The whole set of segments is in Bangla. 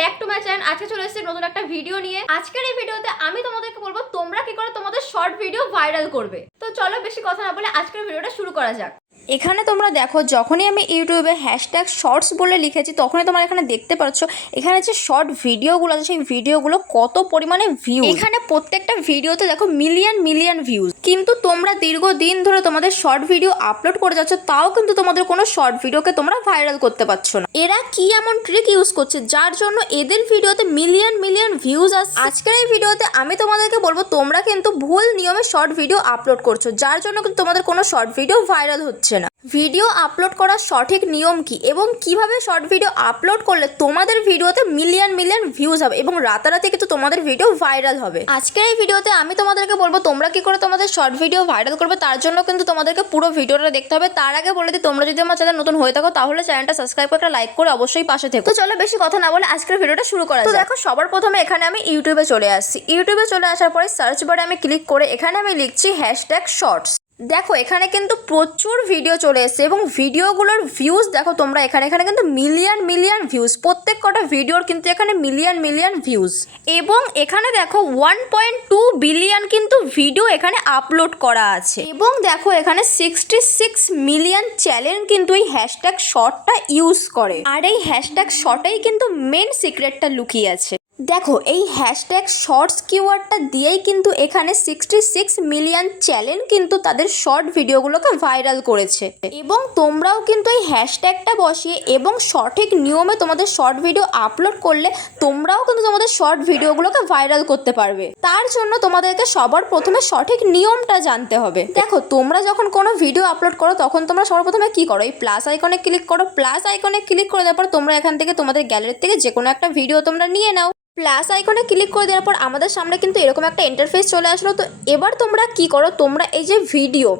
Back to my channel. আজকে চলে এসেছি নতুন একটা ভিডিও নিয়ে। আজকের এই ভিডিওতে আমি তোমাদেরকে বলবো তোমরা কি করে তোমাদের শর্ট ভিডিও ভাইরাল করবে। তো চলো বেশি কথা না বলে আজকের ভিডিওটা শুরু করা যাক। এখানে তোমরা দেখো, যখনই আমি ইউটিউবে হ্যাশট্যাগ শর্টস বলে লিখেছি তখনই তোমরা এখানে দেখতে পাচ্ছ এখানে যে শর্ট ভিডিওগুলো আছে সেই ভিডিওগুলো কত পরিমাণে ভিউ। এখানে প্রত্যেকটা ভিডিওতে দেখো মিলিয়ন মিলিয়ন ভিউজ, কিন্তু তোমরা দীর্ঘদিন ধরে তোমাদের শর্ট ভিডিও আপলোড করে যাচ্ছ, তাও কিন্তু তোমাদের কোনো শর্ট ভিডিওকে তোমরা ভাইরাল করতে পারছো না। এরা কি এমন ট্রিক ইউজ করছে যার জন্য এদের ভিডিওতে মিলিয়ন মিলিয়ন ভিউজ আসছে। আজকের এই ভিডিওতে আমি তোমাদেরকে বলবো তোমরা কিন্তু ভুল নিয়মে শর্ট ভিডিও আপলোড করছো, যার জন্য কিন্তু তোমাদের কোনো শর্ট ভিডিও ভাইরাল হচ্ছে না। ভিডিও আপলোড করার সঠিক নিয়ম কি এবং কিভাবে শর্ট ভিডিও আপলোড করলে তোমাদের ভিডিওতে মিলিয়ন মিলিয়ন ভিউজ হবে এবং রাতারাতি কিন্তু তোমাদের ভিডিও ভাইরাল হবে। আজকের এই ভিডিওতে আমি তোমাদেরকে বলবো তোমরা কি করে তোমাদের শর্ট ভিডিও ভাইরাল করবে, তার জন্য কিন্তু তোমাদেরকে পুরো ভিডিওটা দেখতে হবে। তার আগে বলে দিই, তোমরা যদি আমার চ্যানেল নতুন হয়ে থাকো তাহলে চ্যানেলটা সাবস্ক্রাইব করে লাইক করে অবশ্যই পাশে থেকো। তো চলো বেশি কথা না বলে আজকের ভিডিওটা শুরু করা যাক। তো দেখো, সবার প্রথমে এখানে আমি ইউটিউবে চলে আসছি। ইউটিউবে চলে আসার পরে সার্চ বারে আমি ক্লিক করে এখানে আমি লিখছি হ্যাশট্যাগ শর্টস। দেখো এখানে কিন্তু প্রচুর ভিডিও চলে এসেছে এবং ভিডিওগুলোর ভিউজ দেখো তোমরা, এখানে কিন্তু মিলিয়ন মিলিয়ন ভিউজ। প্রত্যেক কটা ভিডিওর কিন্তু এখানে মিলিয়ন মিলিয়ন ভিউজ এবং এখানে দেখো 1.2 বিলিয়ন কিন্তু ভিডিও এখানে আপলোড করা আছে এবং দেখো এখানে 66 মিলিয়ন চ্যানেল কিন্তু এই হ্যাশট্যাগ শর্টটা ইউজ করে। আর এই হ্যাশট্যাগ শর্টেই কিন্তু মেন সিক্রেটটা লুকিয়ে আছে। দেখো এই হ্যাশট্যাগ শর্টস কিওয়ার্ডটা দিয়েই কিন্তু এখানে 66 মিলিয়ন চ্যানেল কিন্তু তাদের শর্ট ভিডিওগুলোকে ভাইরাল করেছে এবং তোমরাও কিন্তু এই হ্যাশট্যাগটা বসিয়ে এবং সঠিক নিয়মে তোমাদের শর্ট ভিডিও আপলোড করলে তোমরাও কিন্তু তোমাদের শর্ট ভিডিওগুলোকে ভাইরাল করতে পারবে। তার জন্য তোমাদেরকে সবার প্রথমে সঠিক নিয়মটা জানতে হবে। দেখো তোমরা যখন কোনো ভিডিও আপলোড করো তখন তোমরা সবার প্রথমে কি করো, এই প্লাস আইকনে ক্লিক করো। প্লাস আইকনে ক্লিক করে দেওয়ার পর তোমরা এখান থেকে তোমাদের গ্যালারি থেকে যে কোনো একটা ভিডিও তোমরা নিয়ে নাও। প্লাস আইকনে ক্লিক করে দেওয়ার পর আমাদের সামনে কিন্তু এরকম একটা ইন্টারফেস চলে আসলো। তো এবার তোমরা কি করো, তোমরা এই যে ভিডিও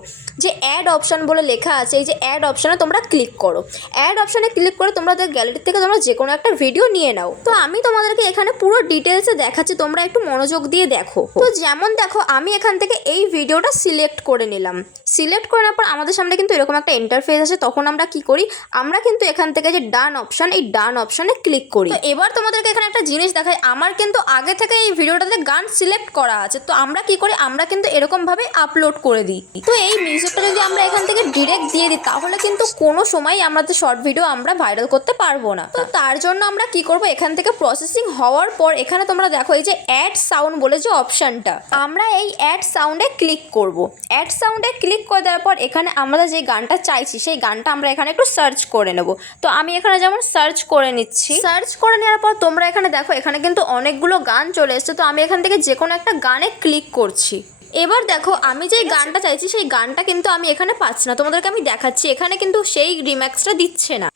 যে অ্যাড অপশান বলে লেখা আছে, এই যে অ্যাড অপশানে তোমরা ক্লিক করো। অ্যাড অপশানে ক্লিক করে তোমাদের গ্যালারি থেকে তোমরা যে কোনো একটা ভিডিও নিয়ে নাও। তো আমি তোমাদেরকে এখানে পুরো ডিটেলসে দেখাচ্ছি, তোমরা একটু মনোযোগ দিয়ে দেখো। তো যেমন দেখো আমি এখান থেকে এই ভিডিওটা সিলেক্ট করে নিলাম। সিলেক্ট করে নেওয়ার পর আমাদের সামনে কিন্তু এরকম একটা ইন্টারফেস আসে। তখন আমরা কি করি, আমরা কিন্তু এখান থেকে যে ডান অপশান, এই ডান অপশানে ক্লিক করি। তো এবার তোমাদেরকে এখানে একটা জিনিস দেখাই, আমার কিন্তু আগে থেকে এই ভিডিওটাতে গান সিলেক্ট করা আছে। তো আমরা কি করি, আমরা কিন্তু এরকমভাবে আপলোড করে দিই। তো এই মিউজিকটা যদি আমরা এখান থেকে ডিরেক্ট দিয়ে দিই তাহলে কিন্তু কোনো সময় আমাদের শর্ট ভিডিও আমরা ভাইরাল করতে পারবো না। তো তার জন্য আমরা কি করব, এখান থেকে প্রসেসিং হওয়ার পর এখানে তোমরা দেখো এই যে অ্যাড সাউন্ড বলে যে অপশানটা, আমরা এই অ্যাড সাউন্ডে ক্লিক করব। অ্যাড সাউন্ডে ক্লিক করে দেওয়ার পর এখানে আমরা যে গানটা চাইছি সেই গানটা আমরা এখানে একটু সার্চ করে নেব। তো আমি এখানে যেমন সার্চ করে নিচ্ছি। সার্চ করে নেওয়ার পর তোমরা এখানে দেখো এখানে কিন্তু অনেকগুলো গান চলে এসেছে। তো আমি এখান থেকে যে কোনো একটা গানে ক্লিক করছি। এবার দেখো আমি যেই গানটা চাইছি সেই গানটা কিন্তু আমি এখানে পাচ্ছি না, তোমাদেরকে আমি দেখাচ্ছি। এখানে কিন্তু সেই রিম্যাক্সটা দিচ্ছে না।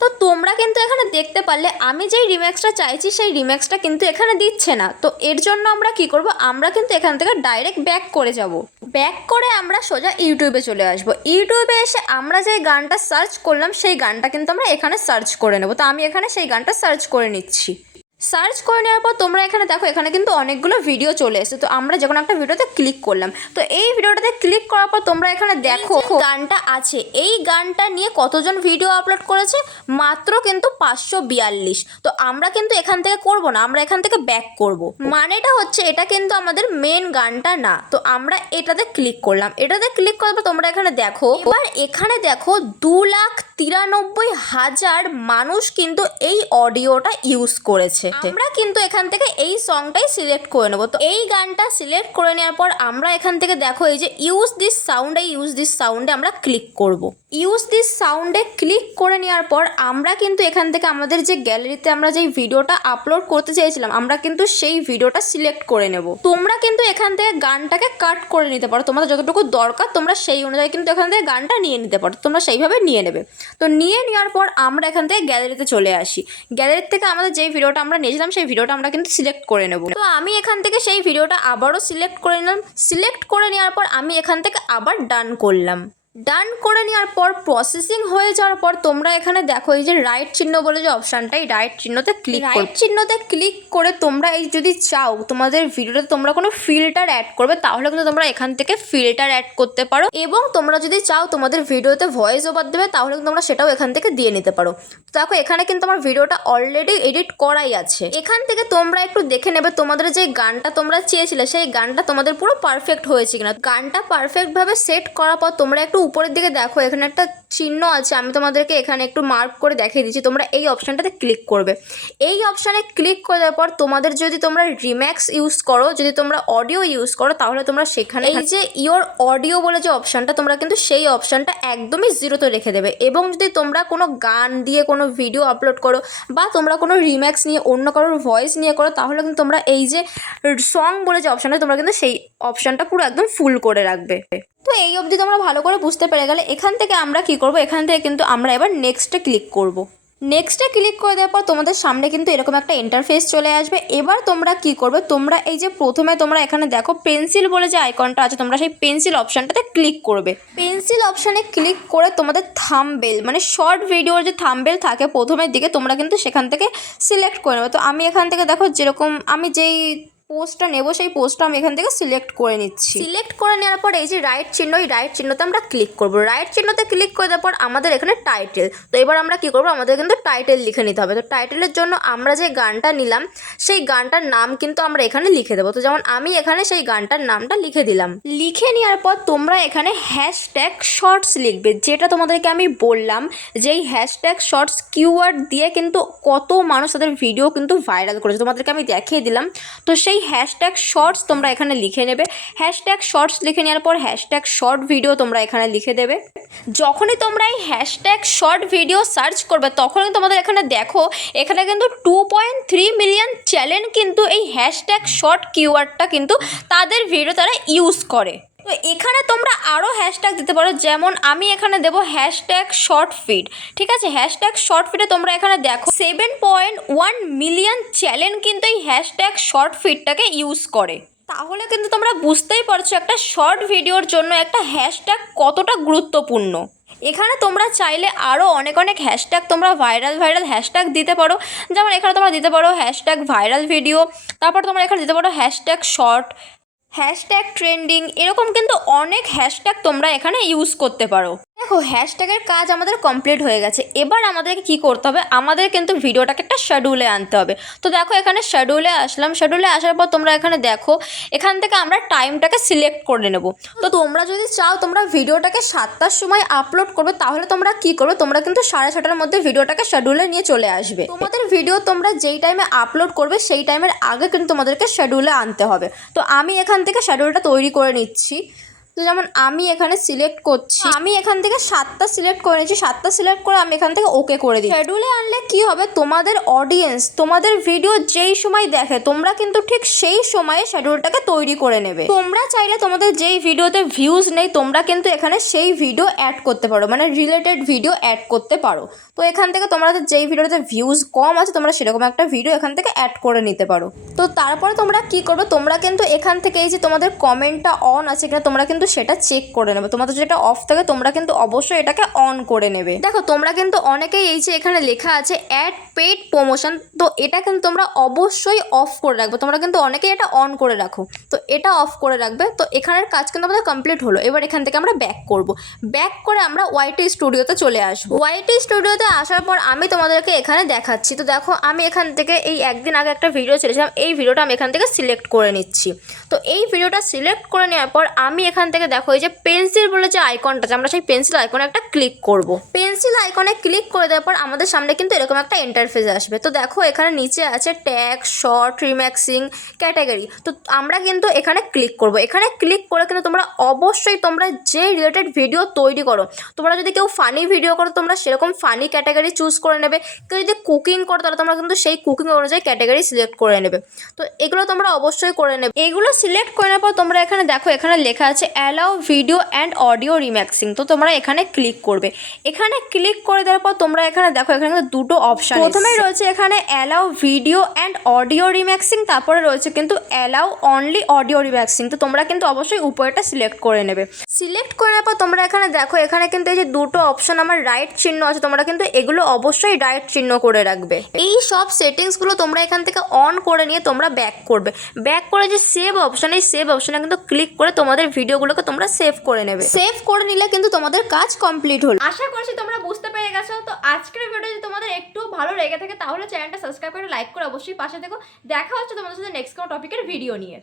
তো তোমরা কিন্তু এখানে দেখতে পারলে আমি যেই রিম্যাক্সটা চাইছি সেই রিম্যাক্সটা কিন্তু এখানে দিচ্ছে না। তো এর জন্য আমরা কি করব, আমরা কিন্তু এখান থেকে ডাইরেক্ট ব্যাক করে যাব। ব্যাক করে আমরা সোজা ইউটিউবে চলে আসব। ইউটিউবে এসে আমরা যেই গানটা সার্চ করলাম সেই গানটা কিন্তু আমরা এখানে সার্চ করে নেব। তো আমি এখানে সেই গানটা সার্চ করে নিচ্ছি। সার্চ করে নেওয়ার পর তোমরা এখানে দেখো এখানে কিন্তু অনেকগুলো ভিডিও চলে এসেছে। তো আমরা যে কোনো একটা ভিডিওতে ক্লিক করলাম। তো এই ভিডিওটাতে ক্লিক করার পর তোমরা এখানে দেখো গানটা আছে, এই গানটা নিয়ে কতজন ভিডিও আপলোড করেছে, মাত্র কিন্তু 542। তো আমরা কিন্তু এখান থেকে করব না, আমরা এখান থেকে ব্যাক করব। মানেটা হচ্ছে এটা কিন্তু আমাদের মেন গানটা না। তো আমরা এটাতে ক্লিক করলাম। এটাতে ক্লিক করার পর তোমরা এখানে দেখো, এবার এখানে দেখো 2,93,000 মানুষ কিন্তু এই অডিওটা ইউজ করেছে। আমরা কিন্তু এখান থেকে এই সংটাই সিলেক্ট করে নেব। তো এই গানটা সিলেক্ট করে নেওয়ার পর আমরা এখান থেকে দেখো এই যে ইউজ দিস সাউন্ড, এই ইউজ দিস সাউন্ডে আমরা ক্লিক করব। ইউজ দিস সাউন্ডে ক্লিক করে নেওয়ার পর আমরা কিন্তু এখান থেকে আমাদের যে গ্যালারিতে আমরা যেই ভিডিওটা আপলোড করতে চাইছিলাম আমরা কিন্তু সেই ভিডিওটা সিলেক্ট করে নেব। তোমরা কিন্তু এখান থেকে গানটাকে কাট করে নিতে পারো, তোমাদের যতটুকু দরকার তোমরা সেই অনুযায়ী কিন্তু এখান থেকে গানটা নিয়ে নিতে পারো। তোমরা সেইভাবে নিয়ে নেবে। তো নিয়ে নেওয়ার পর আমরা এখান থেকে গ্যালারিতে চলে আসি। গ্যালারি থেকে আমাদের যেই ভিডিওটা আমরা নিয়েছিলাম সেই ভিডিওটা আমরা কিন্তু সিলেক্ট করে নেব। তো আমি এখান থেকে সেই ভিডিওটা আবারও সিলেক্ট করে নিলাম। সিলেক্ট করে নেওয়ার পর আমি এখান থেকে আবার ডান করলাম। ডান করে নেওয়ার পর প্রসেসিং হয়ে যাওয়ার পর তোমরা এখানে দেখো এই যে রাইট চিহ্ন বলে যে অপশানটা, এই রাইট চিহ্নতে ক্লিক করে তোমরা এই যদি চাও তোমাদের ভিডিওতে তোমরা কোনো ফিল্টার অ্যাড করবে তাহলে কিন্তু তোমরা এখান থেকে ফিল্টার অ্যাড করতে পারো, এবং তোমরা যদি চাও তোমাদের ভিডিওতে ভয়েস ওভার দেবে তাহলে কিন্তু তোমরা সেটাও এখান থেকে দিয়ে নিতে পারো। দেখো এখানে কিন্তু আমার ভিডিওটা অলরেডি এডিট করাই আছে। এখান থেকে তোমরা একটু দেখে নেবে তোমাদের যে গানটা তোমরা চেয়েছিলে সেই গানটা তোমাদের পুরো পারফেক্ট হয়েছে কিনা। গানটা পারফেক্টভাবে সেট করার পর তোমরা একটু উপরের দিকে দেখো এখানে একটা চিহ্ন আছে, আমি তোমাদেরকে এখানে একটু মার্ক করে দেখিয়ে দিচ্ছি। তোমরা এই অপশানটাতে ক্লিক করবে। এই অপশানে ক্লিক করে দেওয়ার পর তোমাদের যদি তোমরা রিম্যাক্স ইউজ করো, যদি তোমরা অডিও ইউজ করো, তাহলে তোমরা সেখানে এই যে ইওর অডিও বলে যে অপশানটা তোমরা কিন্তু সেই অপশানটা একদমই জিরোতে রেখে দেবে। এবং যদি তোমরা কোনো গান দিয়ে কোনো ভিডিও আপলোড করো বা তোমরা কোনো রিম্যাক্স নিয়ে অন্য কারোর ভয়েস নিয়ে করো তাহলে কিন্তু তোমরা এই যে সং বলে যে অপশানটা তোমরা কিন্তু সেই অপশানটা পুরো একদম ফুল করে রাখবে। তো এই অবধি তোমরা ভালো করে বুঝতে পেরে গেলে। এখান থেকে আমরা কি করব, এখান থেকে কিন্তু আমরা এবার নেক্সটে ক্লিক করব। নেক্সটে ক্লিক করে দেওয়ার পর তোমাদের সামনে কিন্তু এরকম একটা ইন্টারফেস চলে আসবে। এবার তোমরা কি করবে, তোমরা এই যে প্রথমে তোমরা এখানে দেখো পেন্সিল বলে যে আইকনটা আছে, তোমরা সেই পেন্সিল অপশানটাতে ক্লিক করবে। পেন্সিল অপশানে ক্লিক করে তোমাদের থাম্বনেল মানে শর্ট ভিডিওর যে থাম্বনেল থাকে প্রথমের দিকে তোমরা কিন্তু সেখান থেকে সিলেক্ট করে নেবে। তো আমি এখান থেকে দেখো যেরকম আমি যেই পোস্টটা নেব সেই পোস্টটা আমি এখান থেকে সিলেক্ট করে নিচ্ছি। সিলেক্ট করে নেওয়ার পর এই যে রাইট চিহ্ন, এই রাইট চিহ্নতে আমরা ক্লিক করব। রাইট চিহ্নতে ক্লিক করে দেওয়ার পর আমাদের এখানে টাইটেল, তো এবার আমরা কি করব, আমাদের কিন্তু টাইটেল লিখে নিতে হবে। তো টাইটেলের জন্য আমরা যে গানটা নিলাম সেই গানটার নাম কিন্তু আমরা এখানে লিখে দেবো। তো যেমন আমি এখানে সেই গানটার নামটা লিখে দিলাম। লিখে নেওয়ার পর তোমরা এখানে হ্যাশট্যাগ শর্টস লিখবে, যেটা তোমাদেরকে আমি বললাম যে এই হ্যাশট্যাগ শর্টস কিওয়ার্ড দিয়ে কিন্তু কত মানুষ তাদের ভিডিও কিন্তু ভাইরাল করেছে, তোমাদেরকে আমি দেখিয়ে দিলাম। তো সেই হ্যাশট্যাগ শর্টস তোমরা এখানে লিখে নেবে। হ্যাশট্যাগ শর্টস লিখে নেওয়ার পর হ্যাশট্যাগ শর্ট ভিডিও তোমরা এখানে লিখে দেবে। যখনই তোমরা এই হ্যাশট্যাগ শর্ট ভিডিও সার্চ করবে তখনই তোমাদের এখানে দেখো এখানে কিন্তু 2.3 মিলিয়ন চ্যানেল কিন্তু এই হ্যাশট্যাগ শর্ট কিওয়ার্ডটা কিন্তু তাদের ভিডিও তারা ইউজ করে। তো এখানে তোমরা আরও হ্যাশট্যাগ দিতে পারো, যেমন আমি এখানে দেবো হ্যাশট্যাগ শর্ট ফিড। ঠিক আছে, হ্যাশট্যাগ শর্ট ফিডে তোমরা এখানে দেখো 7.1 মিলিয়ন চ্যানেল কিন্তু এই হ্যাশট্যাগ শর্ট ফিডটাকে ইউজ করে। তাহলে কিন্তু তোমরা বুঝতেই পারছো একটা শর্ট ভিডিওর জন্য একটা হ্যাশট্যাগ কতটা গুরুত্বপূর্ণ। এখানে তোমরা চাইলে আরও অনেক অনেক হ্যাশট্যাগ তোমরা ভাইরাল হ্যাশট্যাগ দিতে পারো। যেমন এখানে তোমরা দিতে পারো হ্যাশট্যাগ ভাইরাল ভিডিও, তারপর তোমরা এখানে দিতে পারো হ্যাশট্যাগ শর্ট, হ্যাশট্যাগ ট্রেন্ডিং, এরকম কিন্তু অনেক হ্যাশট্যাগ তোমরা এখানে ইউজ করতে পারো। দেখো হ্যাশট্যাগের কাজ আমাদের কমপ্লিট হয়ে গেছে। এবার আমাদেরকে কী করতে হবে, আমাদের কিন্তু ভিডিওটাকে একটা শিডিউলে আনতে হবে। তো দেখো এখানে শিডিউলে আসলাম। শিডিউলে আসার পর তোমরা এখানে দেখো এখান থেকে আমরা টাইমটাকে সিলেক্ট করে নেব। তো তোমরা যদি চাও তোমরা ভিডিওটাকে 7টার সময় আপলোড করবে তাহলে তোমরা কী করবে, তোমরা কিন্তু 7:30টার মধ্যে ভিডিওটাকে শিডিউলে নিয়ে চলে আসবে। তোমাদের ভিডিও তোমরা যেই টাইমে আপলোড করবে সেই টাইমের আগে কিন্তু তোমাদেরকে শিডিউলে আনতে হবে। তো আমি এখান থেকে শিডিউলটা তৈরি করে নিচ্ছি। তো যেমন আমি এখানে সিলেক্ট করছি, আমি এখান থেকে 7টা সিলেক্ট করে নিচ্ছি। 7টা সিলেক্ট করে আমি এখান থেকে ওকে করে দিই। শিডিউলে আনলে কি হবে, তোমাদের অডিয়েন্স তোমাদের ভিডিও যেই সময় দেখে তোমরা কিন্তু ঠিক সেই সময়ে শিডিউলটাকে তৈরি করে নেবে। তোমরা চাইলে তোমাদের যেই ভিডিওতে ভিউজ নেই তোমরা কিন্তু এখানে সেই ভিডিও অ্যাড করতে পারো, মানে রিলেটেড ভিডিও অ্যাড করতে পারো। তো এখান থেকে তোমাদের যেই ভিডিওতে ভিউজ কম আছে তোমরা সেরকম একটা ভিডিও এখান থেকে অ্যাড করে নিতে পারো। তো তারপরে তোমরা কি করবে, তোমরা কিন্তু এখান থেকে এই যে তোমাদের কমেন্টটা অন আছে কিনা তোমরা কিন্তু সেটা চেক করে নেবে। তোমাদের যেটা অফ থাকে তোমরা কিন্তু অবশ্যই এটাকে অন করে নেবে। দেখো তোমরা কিন্তু অনেকেই এই যে এখানে লেখা আছে অ্যাড পেইড প্রমোশন, তো এটা কিন্তু তোমরা অবশ্যই অফ করে রাখবে। তোমরা কিন্তু অনেকেই এটা অন করে রাখো, তো এটা অফ করে রাখবে। তো এখানের কাজ কিন্তু আমাদের কমপ্লিট হলো। এবার এখান থেকে আমরা ব্যাক করব। ব্যাক করে আমরা ওয়াইটি স্টুডিওতে চলে আসবো। ওয়াইটি স্টুডিওতে আসার পর আমি তোমাদেরকে এখানে দেখাচ্ছি। তো দেখো আমি এখান থেকে এই একদিন আগে একটা ভিডিও ছেড়েছিলাম, এই ভিডিওটা আমি এখান থেকে সিলেক্ট করে নিচ্ছি। তো এই ভিডিওটা সিলেক্ট করে নেওয়ার পর আমি এখান থেকে দেখো এই যে পেন্সিল বলে যে আইকনটা আছে আমরা সেই পেন্সিল আইকনে একটা ক্লিক করব। পেন্সিল আইকনে ক্লিক করে দেওয়ার পর আমাদের সামনে কিন্তু এরকম একটা ইন্টারফেস আসবে। তো দেখো এখানে নিচে আছে ট্যাগ, শর্ট, রিম্যাক্সিং, ক্যাটাগরি। তো আমরা কিন্তু এখানে ক্লিক করব। এখানে ক্লিক করে কিন্তু তোমরা অবশ্যই তোমরা যে রিলেটেড ভিডিও তৈরি করো, তোমরা যদি কেউ ফানি ভিডিও করো তোমরা সেরকম ফানি ক্যাটাগরি চুজ করে নেবে। কেউ যদি কুকিং করো তাহলে তোমরা কিন্তু সেই কুকিং অনুযায়ী ক্যাটাগরি সিলেক্ট করে নেবে। তো এগুলো তোমরা অবশ্যই করে নেবে। এগুলো সিলেক্ট করে নেওয়ার পর তোমরা এখানে দেখো এখানে লেখা আছে অ্যালাউ ভিডিও অ্যান্ড অডিও রিম্যাক্সিং। তো তোমরা এখানে ক্লিক করবে। এখানে ক্লিক করে দেওয়ার পর তোমরা এখানে দেখো এখানে কিন্তু দুটো অপশান, প্রথমেই রয়েছে এখানে অ্যালাউ ভিডিও অ্যান্ড অডিও রিম্যাক্সিং, তারপরে রয়েছে কিন্তু অ্যালাউ অনলি অডিও রিম্যাক্সিং। তো তোমরা কিন্তু অবশ্যই উপরেটা সিলেক্ট করে নেবে। সিলেক্ট করে নেওয়ার পর তোমরা এখানে দেখো এখানে কিন্তু এই যে দুটো অপশান আমার রাইট চিহ্ন আছে, তোমরা কিন্তু এগুলো অবশ্যই রাইট চিহ্ন করে রাখবে। এই সব সেটিংসগুলো তোমরা এখান থেকে অন করে নিয়ে তোমরা ব্যাক করবে। ব্যাক করে যে সেভ অপশান, এই সেভ অপশানে কিন্তু ক্লিক করে তোমাদের ভিডিওগুলোকে তোমরা সেভ করে নেবে। সেভ করে নিলে কিন্তু তোমাদের কাজ কমপ্লিট হলো। আশা করছি তোমরা বুঝতে পেরে গেছো। তো আজকের ভিডিও যদি তোমাদের একটু ভালো লেগে থাকে তাহলে চ্যানেলটা সাবস্ক্রাইব করে লাইক করে অবশ্যই পাশে থেকো। দেখা হচ্ছে তোমাদের সাথে নেক্সট কোনো টপিকের ভিডিও নিয়ে।